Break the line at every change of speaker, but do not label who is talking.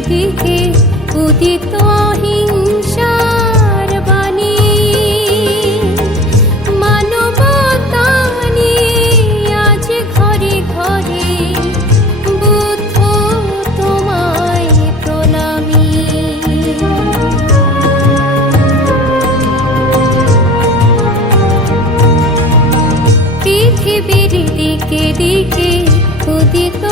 দিকে উদিত হিংসার বাণী। আজ ঘরে ঘরে বুদ্ধ তোমায় প্রণামী। পৃথিবীর দিকে দিকে উদিত